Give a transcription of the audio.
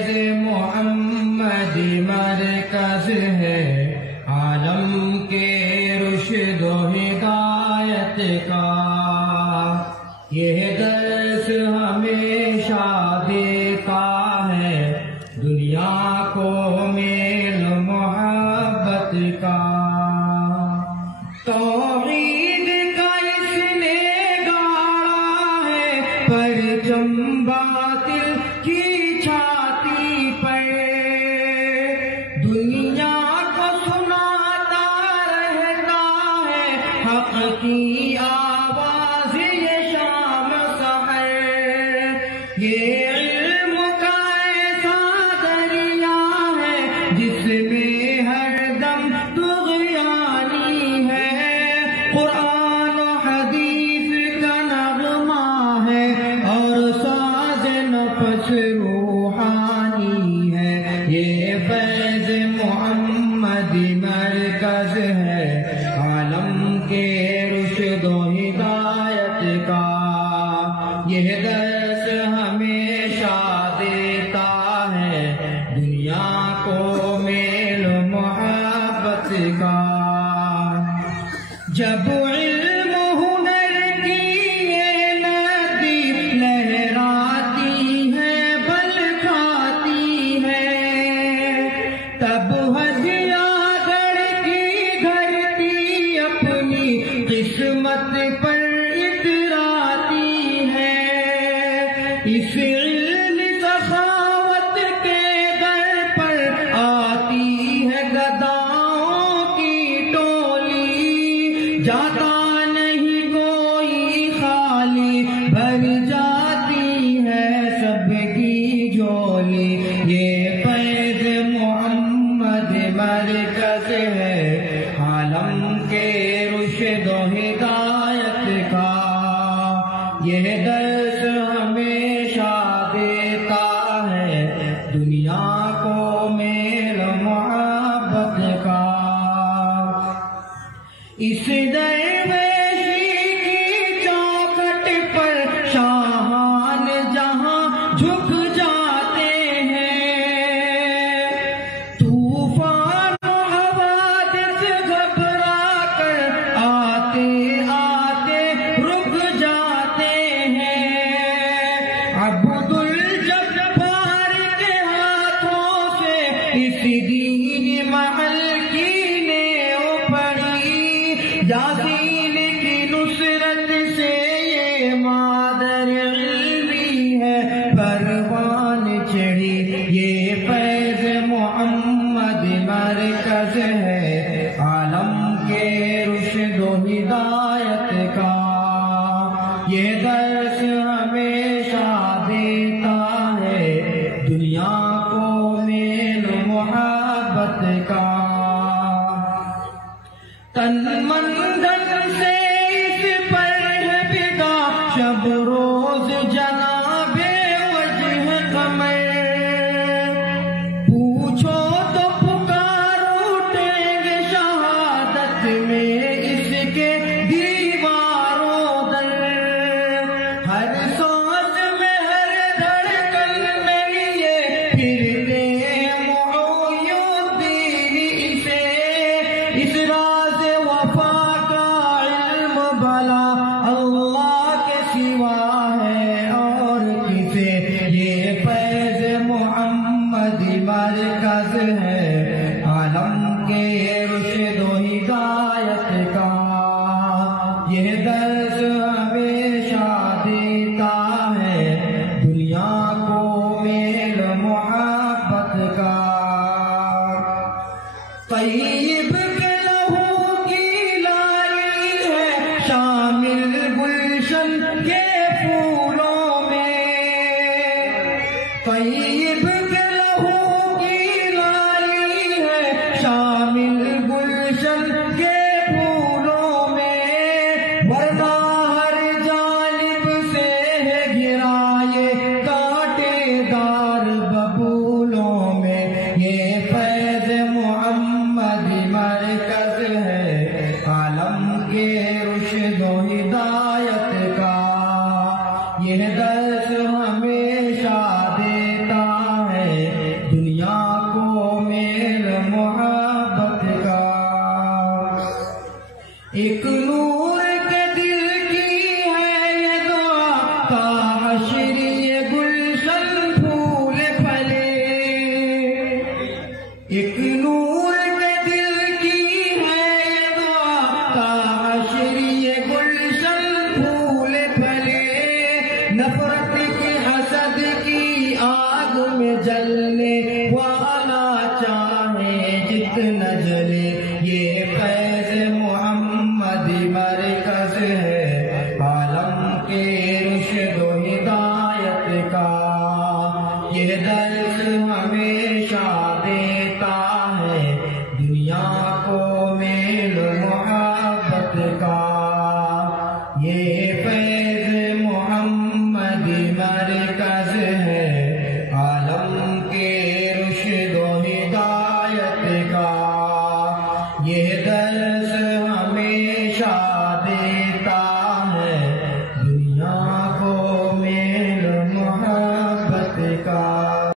محمد مرکز ہے عالم کے رشد و ہدایت کا، یہ درس ہمیشہ دیتا ہے دنیا کو میل محبت کا۔ توحید کا اس نے گاڑا ہے پرچم باطل کی چھاتی پر، دنیا کو سناتا رہتا ہے حق کی آواز یہ شام سحر۔ یہ علم کا ایسا دریا ہے جس میں ہر دم طغیانی ہے، قرآن و حدیث کا نغمہ ہے اور ساز نفس روحانی ہے۔ یہ فیض محمد مرکز ہے عالم کے رشد و ہدایت کا، یہ درس ہمیشہ دیتا ہے دنیا کو میل محبت کا۔ جب علم ہنر کی یہ ندی لہراتی ہے بل کھاتی ہے، تب ہدیہ گڑھ کی دھرتی اپنی قسمت پر اتراتی ہے۔ اس علم سخاوت کے در پر آتی ہے گداؤں کی ٹولی، جاتا نہیں کوئی خالی بھر جاتی ہے سب کی جھولی۔ یہ فیض محمد مرکز ہے عالم کے رشد و ہدایت کا، یہ درس ہمیشہ دیتا ہے دنیا کو میل محبت کا۔ اس درویشی کی چوکھٹ پر شاہان جہاں جھک جاتے ہیں، طوفان و حوادث گھبرا کر آتے آتے رک جاتے ہیں، عبد الجبار کے ہاتھوں سے اس دین محل کی نیو پڑی، یاسین کی نصرت سے یہ مادر علمی ہے پروان چڑھی۔ یہ فیض محمد مرکز ہے عالم کے رشد و ہدایت کا، یہ درس ہمیشہ دیتا ہے دنیا کو میل محبت کا۔ تن من دھن سے اس پر ہے فدا شب روز جناب وجہ قمر، پوچھو تو پکار اٹھیں گے شہادت میں اس کے دیواروں در، ہر سانس میں ہر دھڑکن میں یہ پھرتے محی الدین اسے، اس راز وفا کا علم بھلا اللہ کے سوا ہے اور کسے۔ یہ فیض محمد مرکز ہے عالم کے رشد و ہدایت کا، یہ درس ہمیشہ دیتا ہے دنیا کو میل محبت کا۔ طیب کے لہو کی لائی ہے شامل گلشن کے پھولوں میں، طیب کے لہو کی لائی جلنے والا چاہے جتنا جلے، یہ فیض محمد مرکز ہے عالم کے رشد و ہدایت کا۔ یہ درس ہمیشہ دیتا ہے دنیا کو میل و محبت کا۔ یہ فیض محمد مرکز ہے عالم کے رشد و ہدایت کا۔ یہ